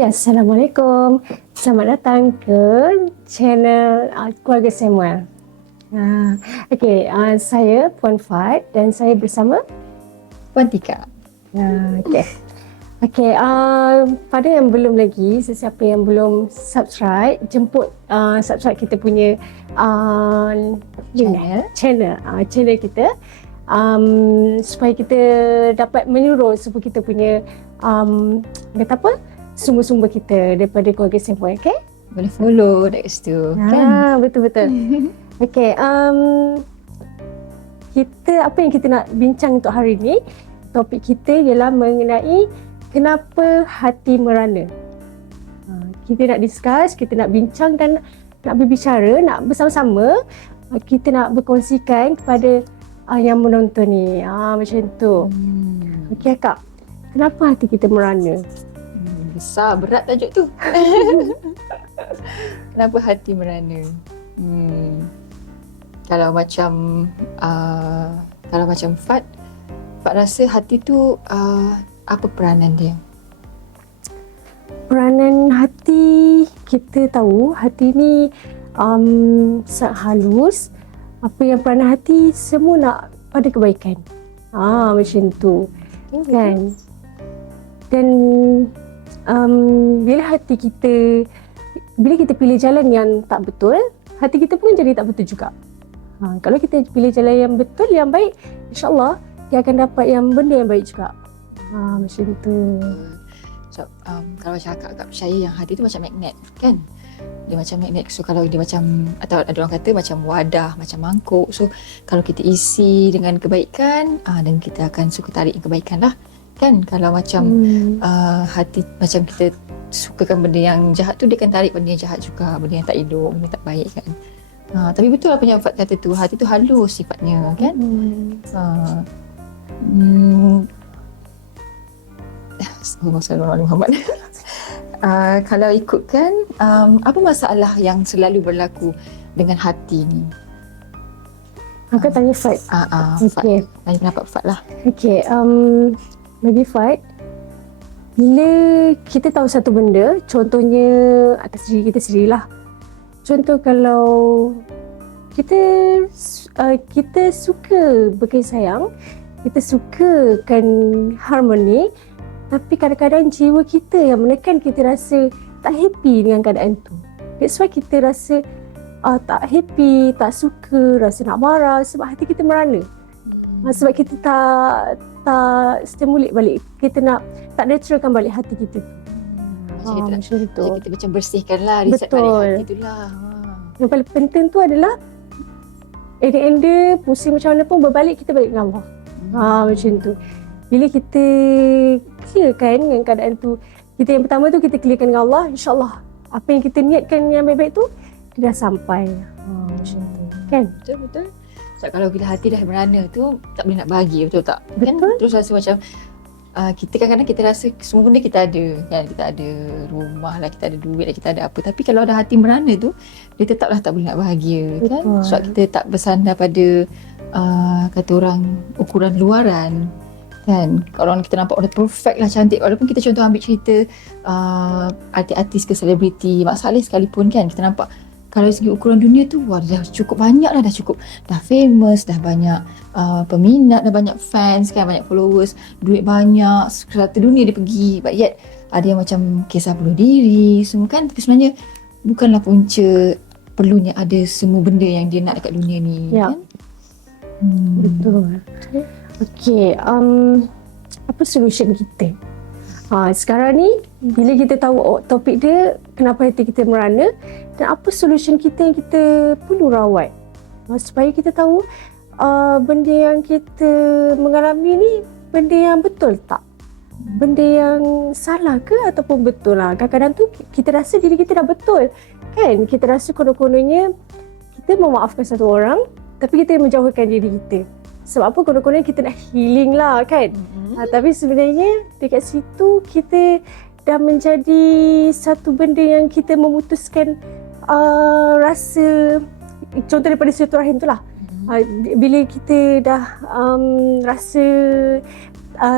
Hai, Assalamualaikum. Selamat datang ke channel Keluarga Samuel. Saya Puan Fad dan saya bersama Puan Tika. Pada yang belum lagi, sesiapa yang belum subscribe, jemput subscribe kita punya channel kita, supaya kita dapat menyuruh supaya kita punya sumber-sumber kita daripada Keluarga Samuel, okey? Boleh follow dekat situ, kan? Betul-betul. Apa yang kita nak bincang untuk hari ni, topik kita ialah mengenai kenapa hati merana. Kita nak discuss, kita nak bincang dan nak berbicara, nak bersama-sama, kita nak berkongsikan kepada yang menonton ni. Macam tu. Okey Kak, kenapa hati kita merana? Besar, berat tajuk tu. Kenapa hati merana? Kalau macam Fad rasa hati tu apa peranan dia? Peranan hati, kita tahu hati ni sangat halus. Apa yang peranan hati semua nak pada kebaikan. Macam tu. Kan? Dan bila kita pilih jalan yang tak betul, hati kita pun jadi tak betul juga. Kalau kita pilih jalan yang betul, yang baik, insyaAllah dia akan dapat benda yang baik juga. Macam tu. So, kalau macam akak percaya yang hati tu macam magnet, kan? Dia macam magnet. So kalau dia macam, atau ada orang kata macam wadah, macam mangkuk. So kalau kita isi dengan kebaikan, dan kita akan suka tarik kebaikan lah. Kan? Kalau macam hati macam kita sukakan benda yang jahat tu, dia akan tarik benda yang jahat juga, benda yang tak elok, benda yang tak baik, kan? Tapi betul apa yang Fad kata tu, hati tu halus sifatnya, kan? Sallallahu Muhammad. Kalau ikutkan, apa masalah yang selalu berlaku dengan hati ni? Aku tanya Fad. Fad. Tanya pendapat Fad lah. Bagi Fad, bila kita tahu satu benda, contohnya atas diri kita sendirilah. Contoh kalau kita suka berkasih sayang, kita sukakan harmoni, tapi kadang-kadang jiwa kita yang menekan, kita rasa tak happy dengan keadaan tu. That's why kita rasa tak happy, tak suka, rasa nak marah sebab hati kita merana. Sebab kita tak stimulate balik, kita tak naturalkan balik hati kita. Macam tu. Kita macam bersihkan lah, reset balik hati tu lah. Yang paling penting tu adalah at the end dia, pusing macam mana pun, berbalik kita balik dengan Allah. Macam tu. Bila kita clearkan dengan keadaan tu, kita yang pertama tu kita clearkan dengan Allah, insyaAllah apa yang kita niatkan yang baik-baik tu, dia dah sampai. Macam tu. Kan? Betul. Sebab kalau bila hati dah merana tu, tak boleh nak bahagia, betul tak? Betul. Kan? Terus rasa macam kita kadang-kadang kita rasa semua benda kita ada, kan? Kita ada rumah lah, kita ada duit lah, kita ada apa. Tapi kalau ada hati merana tu, dia tetaplah tak boleh nak bahagia, kan? Sebab kita tak bersandar pada kata orang ukuran luaran, kan? Kalau orang kita nampak orang perfect lah, cantik, walaupun kita contoh ambil cerita artis-artis ke selebriti, Mak Saleh sekalipun, kan? Kita nampak kalau dari segi ukuran dunia tu, wah, dah cukup banyak lah, dah famous, dah banyak peminat, dah banyak fans, kan, banyak followers, duit banyak, serata dunia dia pergi. But yet ada yang macam kisah bunuh diri semua, kan? Tapi sebenarnya bukanlah punca perlunya ada semua benda yang dia nak dekat dunia ni, kan? Betul. Apa solution kita? Sekarang ni bila kita tahu topik dia, kenapa hati kita merana, dan apa solution kita yang kita perlu rawat, supaya kita tahu benda yang kita mengalami ni benda yang betul tak, benda yang salah ke ataupun betul lah. Kadang-kadang tu kita rasa diri kita dah betul, kan? Kita rasa konon-kononnya kita memaafkan satu orang, tapi kita menjauhkan diri kita. Sebab apa? Konon-kononnya kita nak healing lah, kan? Tapi sebenarnya dekat situ kita dah menjadi satu benda yang kita memutuskan rasa, contoh daripada silaturahim tu lah. Bila kita dah rasa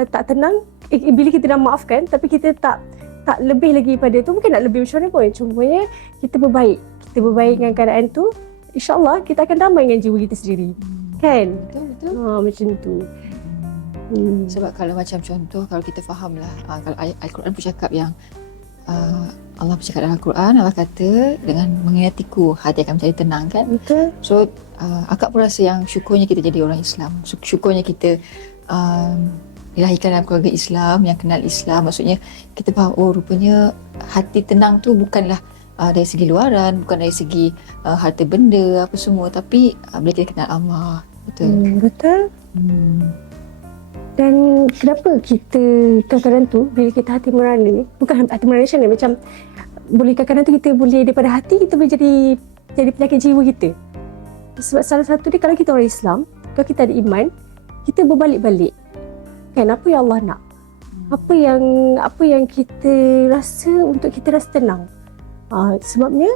tak tenang, bila kita dah maafkan tapi kita tak tak lebih lagi pada tu, bukan nak lebih macam mana pun, cumanya kita berbaik dengan keadaan tu, insyaAllah kita akan damai dengan jiwa kita sendiri. Kan? Betul. Macam tu. Sebab kalau macam contoh, kalau kita faham lah, kalau ayat Al-Quran pun cakap yang Allah bercakap dalam Al-Quran, Allah kata dengan mengingatiku hati akan menjadi tenang, kan? Betul. So akak pun rasa yang syukurnya kita jadi orang Islam, syukurnya kita dilahirkan dalam keluarga Islam yang kenal Islam. Maksudnya kita faham, oh rupanya hati tenang tu bukanlah dari segi luaran, bukan dari segi harta benda apa semua, tapi bila kita kenal Allah. Betul. Betul. Dan kenapa kita kadang-kadang tu bila kita hati merana ni, bukan hati merana macam ni, macam boleh kadang-kadang tu kita boleh daripada hati kita boleh jadi penyakit jiwa kita. Sebab salah satu dia, kalau kita orang Islam, kalau kita ada iman, kita berbalik-balik. Kan apa yang Allah nak? Apa yang kita rasa untuk kita rasa tenang. Sebabnya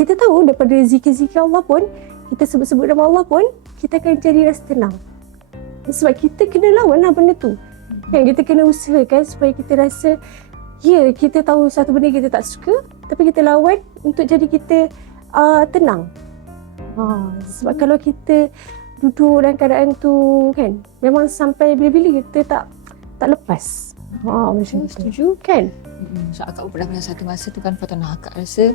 kita tahu daripada zikir-zikir Allah pun, kita sebut-sebut nama Allah pun, kita akan jadi rasa tenang. Sebab kita kena lawan lah benda tu. Kan kita kena usahakan supaya kita rasa, ya kita tahu satu benda kita tak suka, tapi kita lawan untuk jadi kita tenang. Sebab kalau kita duduk dalam keadaan tu kan, memang sampai bila-bila kita tak lepas. Macam setuju kan? So akak pun pernah satu masa tu kan, Fatonah, akak rasa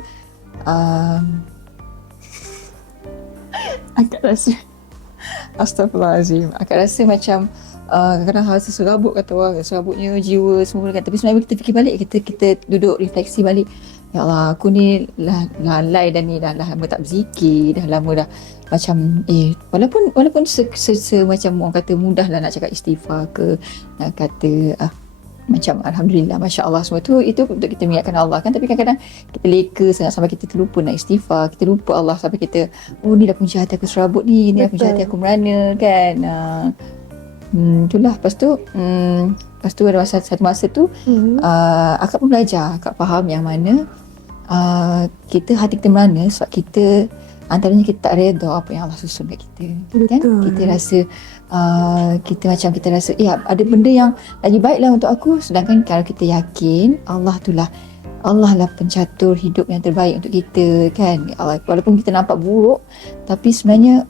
Astaghfirullahalazim. Akak rasa macam kadang-kadang rasa serabut, kata orang serabutnya jiwa semua kan. Tapi sebenarnya kita fikir balik, kita duduk refleksi balik, ya Allah, aku ni lalai dah ni, dah lama tak berzikir, dah lama dah macam walaupun macam orang kata mudah lah nak cakap istighfar ke, nak kata macam Alhamdulillah, Masya Allah, semua tu itu untuk kita mengingatkan Allah kan. Tapi kadang-kadang kita leka sangat sampai kita terlupa nak istighfar, kita lupa Allah sampai kita, oh ni dah punca hati aku serabut ni dah punca hati aku merana kan. Itulah. Lepas tu ada satu masa tu akak pun belajar, akak faham yang mana kita hati kita merana sebab kita antaranya kita tak redha apa yang Allah susun kat kita. Kan? Kita rasa kita rasa ada benda yang lagi baiklah untuk aku, sedangkan kalau kita yakin Allah lah pencatur hidup yang terbaik untuk kita kan. Walaupun kita nampak buruk, tapi sebenarnya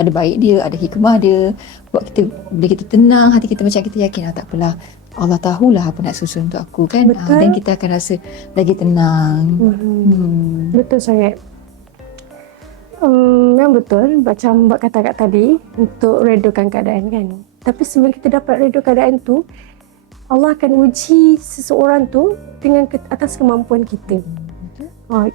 ada baik dia, ada hikmah dia buat kita, bila kita tenang hati kita, macam kita yakin tak apalah, Allah tahulah apa nak susun untuk aku kan. Dan kita akan rasa lagi tenang. Betul sangat. Memang betul, macam buat kata-kata tadi, untuk redokan keadaan kan. Tapi sebelum kita dapat redo keadaan tu, Allah akan uji seseorang tu dengan atas kemampuan kita.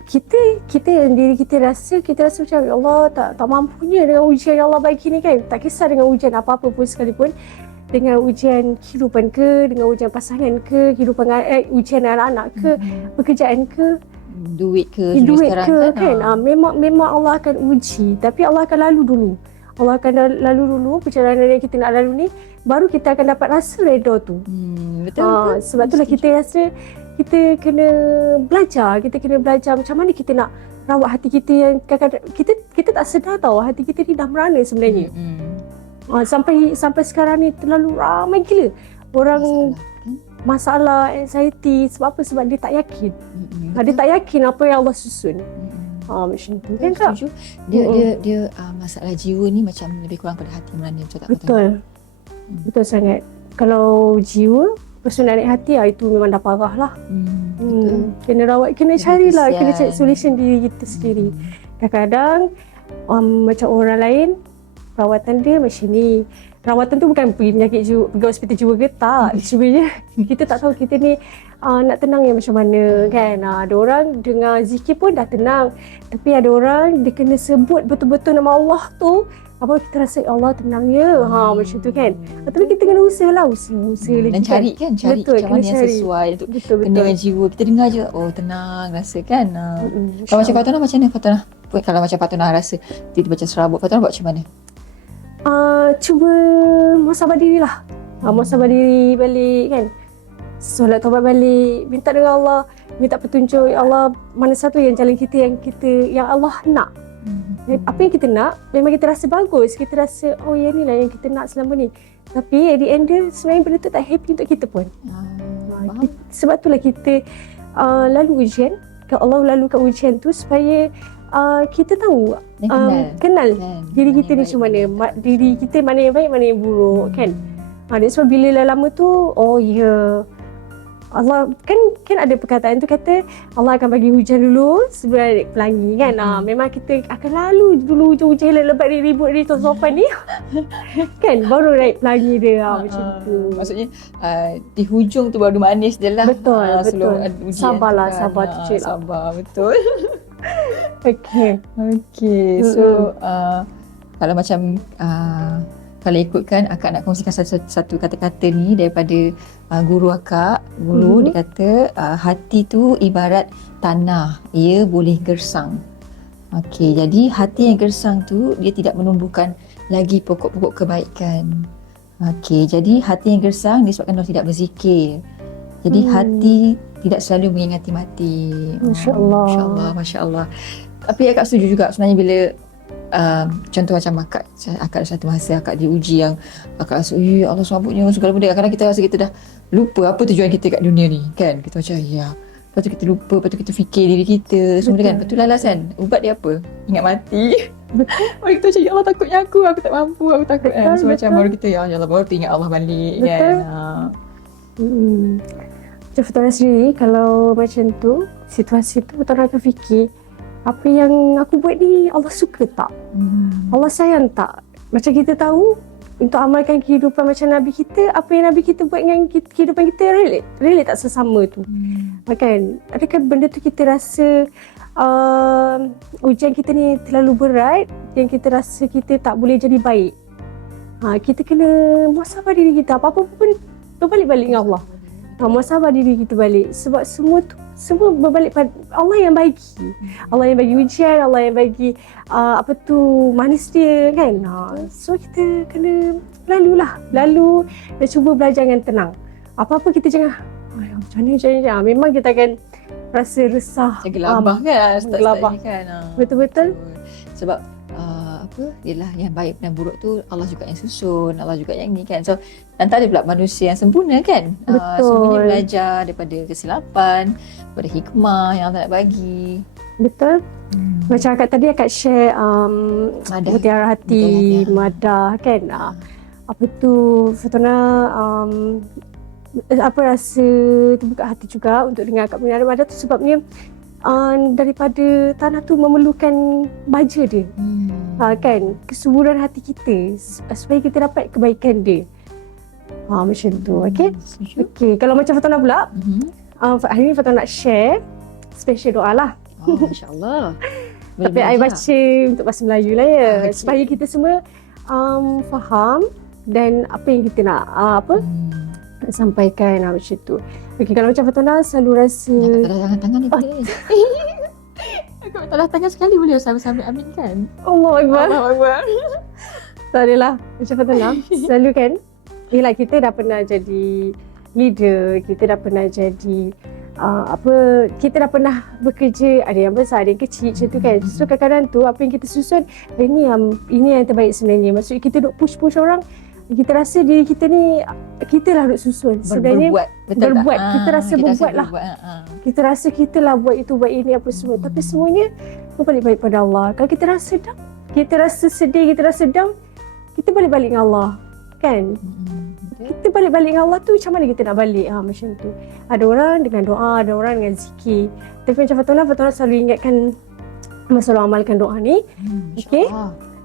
Kita yang diri kita rasa macam ya Allah tak mampunya dengan ujian yang Allah bagi ni kan. Tak kisah dengan ujian apa-apa pun sekalipun, dengan ujian kehidupan ke, dengan ujian pasangan ke, ujian anak-anak ke, pekerjaan ke, duit ke kan. Memang Allah akan uji, tapi Allah akan lalu dulu. Perjalanan yang kita nak lalu ni, baru kita akan dapat rasa redha tu. Betul. Sebab itulah kita rasa kita kena belajar macam mana kita nak rawat hati kita yang kadang-kadang kita tak sedar tahu hati kita ni dah merana sebenarnya. Sampai sekarang ni terlalu ramai gila orang masalah anxiety. Sebab apa? Sebab dia tak yakin. Dia tak yakin apa yang Allah susun. Macam tu kan Kak? Setuju. Dia masalah jiwa ni macam lebih kurang pada hati merana, betul tak? Betul sangat. Kalau jiwa lepas naik hati, itu memang dah parah lah. Betul. Kena rawat, kena cari solution diri kita sendiri. Kadang-kadang macam orang lain, rawatan dia macam ni. Rawatan tu bukan pergi hospital jiwa ke, tak. Sebenarnya kita tak tahu kita ni nak tenang yang macam mana kan. Ada orang dengar zikir pun dah tenang, tapi ada orang dia kena sebut betul-betul nama Allah tu, apa kita rasa Allah tenangnya. Macam tu kan. Tapi kita kena usaha lagi dan cari kan. Betul, macam mana yang sesuai untuk kena dengan jiwa. Kita dengar je, tenang rasa kan. Kalau macam Fatonah macam mana Fatonah? Kalau macam Fatonah rasa tiba-tiba macam serabut, Fatonah buat macam mana? Cuba muhasabah diri lah. Muhasabah diri balik kan. Solat taubat balik, minta dengan Allah, minta petunjuk, ya Allah, mana satu yang jalan kita yang Allah nak. Apa yang kita nak, memang kita rasa bagus, kita rasa yang ni lah yang kita nak selama ni. Tapi at the end dia sebenarnya benda tu tak happy untuk kita pun. Sebab itulah kita lalu ujian, Allah lalu kat ujian tu supaya kita tahu Dan kenal kan, diri mana kita yang ni baik, macam mana, mana yang tak. diri kita mana yang baik, mana yang buruk kan. That's why bila dah lama tu, oh ya, Allah kan ada perkataan tu kata Allah akan bagi hujan dulu sebelum naik pelangi kan. Memang kita akan lalu dulu hujan-hujan lebat ni, ribut ni, sopan ni kan, baru naik pelangi dia macam tu. Maksudnya di hujung tu baru manis je lah. Betul, Sebelum betul. ada ujian Sabarlah, tu kan. sabar tu je lah. Sabar, betul. Okay. So kalau macam kalau ikutkan akak nak kongsikan satu kata-kata ni daripada guru akak. Guru dia kata hati tu ibarat tanah, ia boleh gersang. Okey, jadi hati yang gersang tu dia tidak menumbuhkan lagi pokok-pokok kebaikan. Okey, jadi hati yang gersang disebabkan orang tidak berzikir. Jadi hati tidak selalu mengingati mati. Masya-Allah. Masya-Allah, masya-Allah. Tapi akak setuju juga sebenarnya bila contoh macam akak ada satu masa akak diuji yang akak rasa Allah sambutnya segala benda. Kadang-kadang kita rasa kita dah lupa apa tujuan kita kat dunia ni kan. Kita macam lepas tu kita lupa, lepas tu kita fikir diri kita semua kan. Lepas tu lalas kan, ubat dia apa? Ingat mati. Betul. Baru kita macam ya Allah takutnya aku tak mampu, aku takut kan. So macam baru kita ya Allah baru ingat Allah balik kan. Macam Fatona sendiri kalau macam tu, situasi tu Fatona akan fikir apa yang aku buat ni Allah suka tak? Allah sayang tak? Macam kita tahu untuk amalkan kehidupan macam Nabi kita, apa yang Nabi kita buat dengan kehidupan kita relate tak sesama tu? Kan? Adakah benda tu kita rasa ujian kita ni terlalu berat yang kita rasa kita tak boleh jadi baik? Kita kena muhasabah diri kita, apa-apa pun berbalik-balik dengan Allah. Muhasabah diri kita balik sebab semua berbalik pada Allah yang bagi. Allah yang bagi ujian, Allah yang bagi manis dia kan. So kita kena lalu dan cuba belajar dengan tenang. Apa-apa kita jangan macam mana. Memang kita akan rasa resah. Macam gelabah kan. Gelabah. Kan. Betul-betul. Sebab yelah yang baik dan buruk tu Allah juga yang susun, Allah juga yang ni kan. So dan tak ada pula manusia yang sempurna kan. Semuanya belajar daripada kesilapan, daripada hikmah yang Allah nak bagi. Betul. Macam akak tadi akak share mutiara hati, madah kan. Apa tu Fatona rasa terbuka hati juga untuk dengar akak punya madah tu sebabnya daripada tanah tu memerlukan baja dia. Kan, kesuburan hati kita supaya kita dapat kebaikan dia. Macam tu. Okey, kalau macam Fatona pula, hari ni Fatona nak share special doa lah. Masya-Allah. Tapi I baca untuk bahasa Melayu lah ya, supaya kita semua faham dan apa yang kita nak nak sampaikan macam tu. Okey, kalau macam Fatona selalu rasa tangan ni betul. Aku tak tangan sekali boleh sambil amin kan. Allahu Akbar. Allahu Akbar. Tak adalah macam Fatona selalu kan, yelah kita dah pernah jadi leader, kita dah pernah jadi kita dah pernah bekerja, ada yang besar, ada yang kecil macam tu kan. So kadang-kadang tu apa yang kita susun, ini yang terbaik sebenarnya. Maksudnya kita duk push orang, kita rasa diri kita ni kita lah duk susun. Sebenarnya berbuat. Kita rasa berbuat lah. Kita rasa kita lah buat itu, buat ini apa semua. Tapi semuanya berbalik-balik pada Allah. Kalau kita rasa down, kita rasa sedih, kita rasa down, kita balik-balik dengan Allah kan. Kita balik-balik dengan Allah tu macam mana kita nak balik macam tu. Ada orang dengan doa, ada orang dengan zikir. Tapi macam Fatona selalu ingatkan, selalu amalkan doa ni. Okey.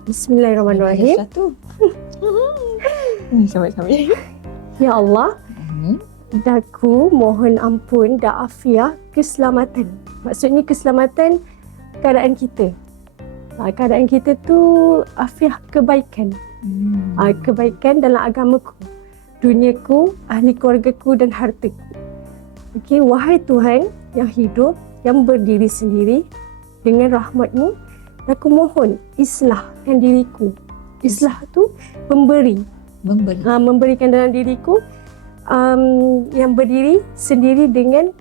Bismillahirrahmanirrahim. Sambil. Ya Allah, daku mohon ampun dan afiah keselamatan. Maksudnya keselamatan keadaan kita. Keadaan kita tu afiah kebaikan. Kebaikan dalam agamaku, duniaku, ahli keluargaku dan hartaku. Okey, wahai Tuhan yang hidup, yang berdiri sendiri, dengan rahmat-Mu, aku mohon islahkan diriku. Islah tu memberikan dalam diriku yang berdiri sendiri dengan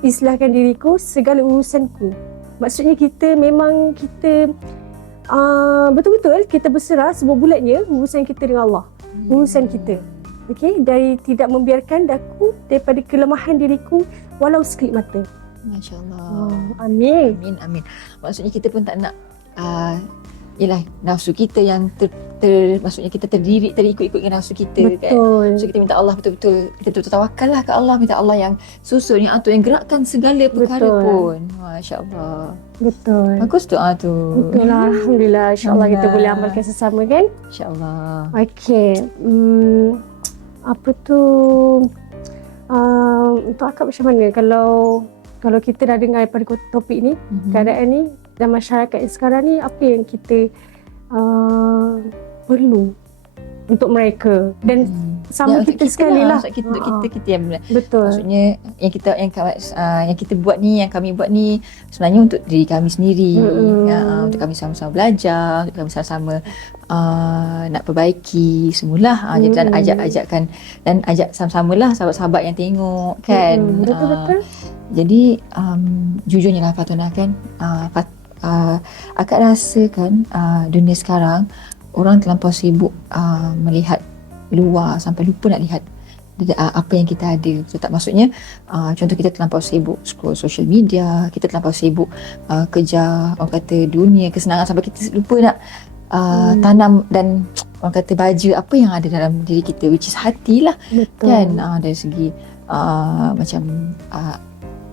islahkan diriku segala urusanku. Maksudnya kita betul-betul kita berserah sebuah bulatnya urusan kita dengan Allah. Urusan kita. Okey, dari tidak membiarkan daku daripada kelemahan diriku walau sekelip mata. Masya-Allah. Amin. Amin, amin. Maksudnya kita pun tak nak yelah nafsu kita yang maksudnya kita terikut-ikut dengan nafsu kita kan. Betul. So kita minta Allah betul-betul, kita betul-betul tawakallah ke Allah, minta Allah yang susun, yang atur, yang gerakkan segala perkara Betul. pun. Masya-Allah. Betul. Bagus doa tu. Betul lah. Alhamdulillah. InsyaAllah kita Alhamdulillah. boleh amalkan sesama kan. Insya-Allah. Okey. Apa tu? Untuk akak macam mana kalau kita dah dengar daripada topik ni, keadaan ni dan masyarakat yang sekarang ni, apa yang kita perlu untuk mereka dan sama untuk kita sekali lah. Untuk kita yang Betul. maksudnya yang kita buat ni, yang kami buat ni sebenarnya untuk diri kami sendiri. Untuk kami sama-sama belajar, untuk kami sama-sama nak perbaiki semualah. Jadi dan ajak sama-samalah sahabat-sahabat yang tengok kan. Betul-betul. Jadi jujurnya lah Fatuna kan, akak rasa kan dunia sekarang orang terlampau sibuk melihat luar sampai lupa nak lihat apa yang kita ada. So, tak maksudnya contoh kita terlampau sibuk scroll social media, kita terlampau sibuk kejar orang kata dunia, kesenangan sampai kita lupa nak tanam dan orang kata baja apa yang ada dalam diri kita, which is hati lah. Betul. Kan dari segi macam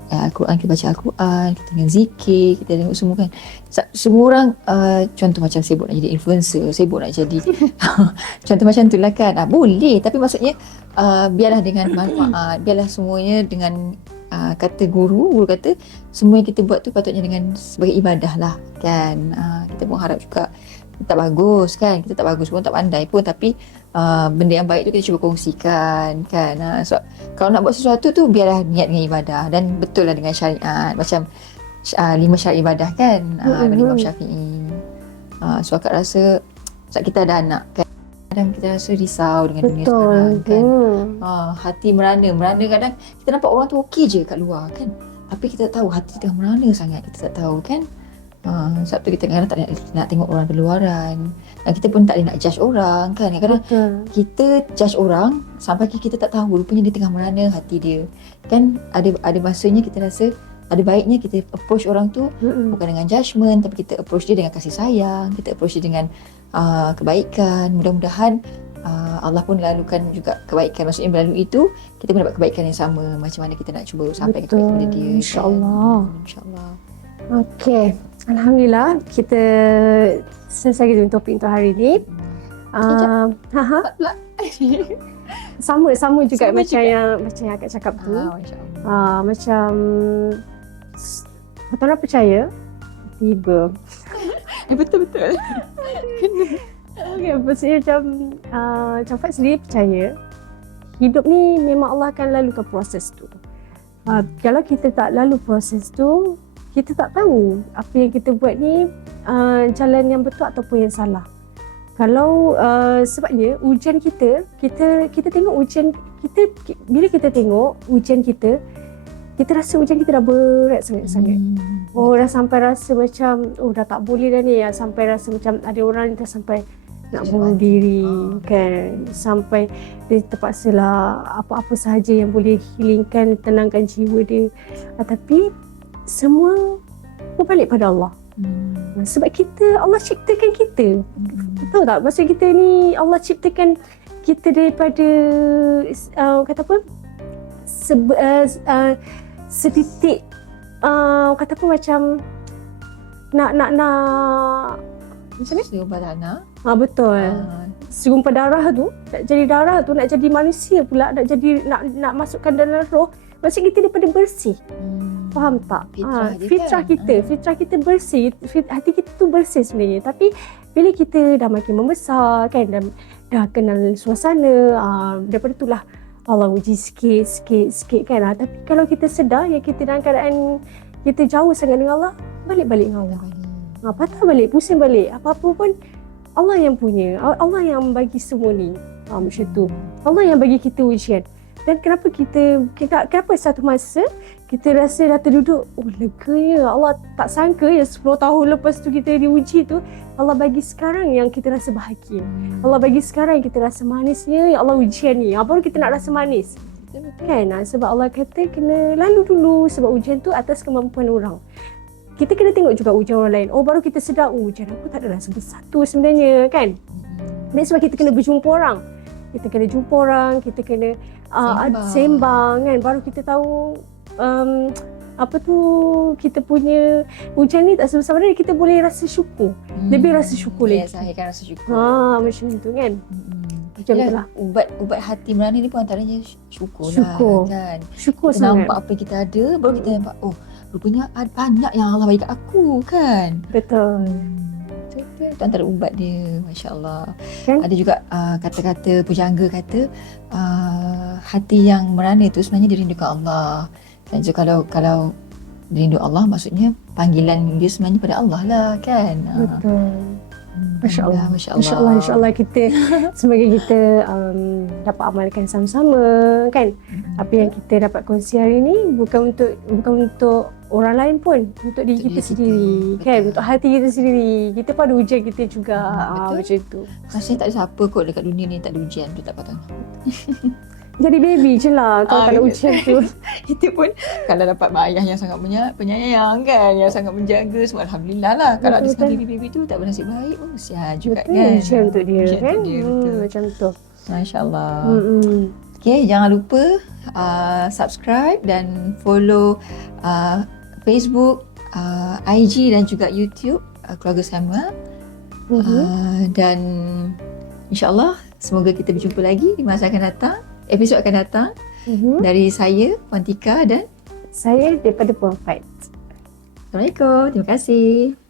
Al-Quran, kita baca Al-Quran, kita dengan zikir, kita tengok semua kan. Semua orang contoh macam sibuk nak jadi influencer, sibuk nak jadi contoh macam tu lah kan. Boleh, tapi maksudnya biarlah dengan manfaat, biarlah semuanya dengan kata guru kata semua yang kita buat tu patutnya dengan sebagai ibadah lah kan. Kita pun harap juga kita tak bagus kan, kita tak bagus pun, tak pandai pun, tapi benda yang baik tu kita cuba kongsikan kan. So kalau nak buat sesuatu tu biarlah niat dengan ibadah dan betul lah dengan syariat, macam 5 syarat ibadah kan dari Imam Syafi'i. So akak rasa saat kita ada anak kan, kadang kita rasa risau dengan dunia sekarang kan. Hati merana kadang kita nampak orang tu okey je kat luar kan, tapi kita tak tahu hati tengah merana sangat, kita tak tahu kan. Sebab tu kita kadang-kadang tak nak tengok orang berluaran, dan kita pun tak boleh nak judge orang kan. Kadang-kadang kita judge orang sampai kita tak tahu rupanya dia tengah merana hati dia kan. Ada masanya kita rasa ada baiknya kita approach orang tu bukan dengan judgement, tapi kita approach dia dengan kasih sayang, kita approach dia dengan kebaikan. Mudah-mudahan Allah pun lalukan juga kebaikan, maksudnya melalui itu kita pun dapat kebaikan yang sama macam mana kita nak cuba sampaikan kepada dia. InsyaAllah. InsyaAllah. Okey, Alhamdulillah kita selesai dengan topik untuk hari ni. Sama juga macam yang akak cakap tu. Macam Fatuna percaya tiba. Betul-betul. Okay, maksudnya macam Fat sendiri percaya hidup ni memang Allah akan lalukan proses tu. Kalau kita tak lalu proses tu, kita tak tahu apa yang kita buat ni jalan yang betul ataupun yang salah. Kalau sebabnya ujian kita tengok ujian kita, bila kita tengok ujian kita rasa ujian kita dah berat sangat-sangat. Dah sampai rasa macam dah tak boleh dah ni, sampai rasa macam ada orang dah sampai nak bunuh diri kan, sampai dia terpaksalah apa-apa sahaja yang boleh healingkan, tenangkan jiwa dia. Tapi semua berbalik pada Allah. Sebab Allah ciptakan kita. Tahu tak? Maksud kita ni Allah ciptakan kita daripada kata apa? Setitik kata apa macam nak macam ni? Segumpal tanah. Betul. Segumpal darah tu, nak jadi darah tu, nak jadi manusia pula, nak masukkan dalam roh. Maksud kita daripada bersih. Faham tak? Fitrah kita bersih. Hati kita tu bersih sebenarnya. Tapi bila kita dah makin membesar kan, dah kenal suasana, daripada itulah Allah uji sikit kan. Tapi kalau kita sedar yang kita dalam keadaan kita jauh sangat dengan Allah, balik dengan Allah. Patah balik, pusing balik, apa-apa pun Allah yang punya. Allah yang bagi semua ni. Macam tu. Allah yang bagi kita ujian. Dan kenapa satu masa kita rasa dah terduduk, oh leganya, Allah tak sangka ya 10 tahun lepas tu kita diuji tu, Allah bagi sekarang yang kita rasa bahagia. Allah bagi sekarang yang kita rasa manisnya, ya Allah ujian ni, baru kita nak rasa manis. Kan? Sebab Allah kata kena lalu dulu, sebab ujian tu atas kemampuan orang. Kita kena tengok juga ujian orang lain. Baru kita sedar, ujian aku tak adalah sebesar tu sebenarnya, kan? Dan sebab kita kena berjumpa orang. Kita kena jumpa orang, kita kena sembang kan. Baru kita tahu kita punya ujian ni tak sebesar mana, kita boleh rasa syukur. Lebih rasa syukur lagi. Zahirkan rasa syukur. Macam tu kan. Macam tu lah. Ubat hati merana ni pun antaranya syukur Syukur. lah kan. Syukur Kita sangat. nampak apa yang kita ada, baru kita nampak, oh rupanya banyak yang Allah bagi kat aku kan. Betul. Itu antara ubat dia, Masya Allah. Kan? Ada juga kata-kata pujangga kata hati yang merana itu sebenarnya dirindukan Allah. Dan juga kalau dirindu Allah, maksudnya panggilan dia sebenarnya pada Allah lah kan. Betul. Masya Allah. Masya Allah. Insya Allah kita semoga kita dapat amalkan sama-sama kan. Apa yang kita dapat kongsi hari ni bukan untuk orang lain pun, untuk diri kita sendiri. Betul. Kan, untuk hati kita sendiri. Kita pada ujian kita juga. Betul. Macam tu. Rasanya tak ada siapa kot dekat dunia ni tak ada ujian tu, tak patut. Jadi baby je lah kalau tak ada ujian tu. Itu pun kalau dapat mak ayah yang sangat penyayang kan, yang sangat menjaga, semua alhamdulillah lah. Kalau ada sekali baby tu tak bernasib baik, sial juga betul, kan. ujian untuk dia Ujian kan. untuk dia, betul. Macam tu. Masya-Allah. Okay, jangan lupa subscribe dan follow Facebook, IG dan juga YouTube Keluarga Samuel. Dan insya-Allah semoga kita berjumpa lagi di masa akan datang. Episod akan datang dari saya, Puan Tika, dan saya daripada Puan Fight. Assalamualaikum. Terima kasih.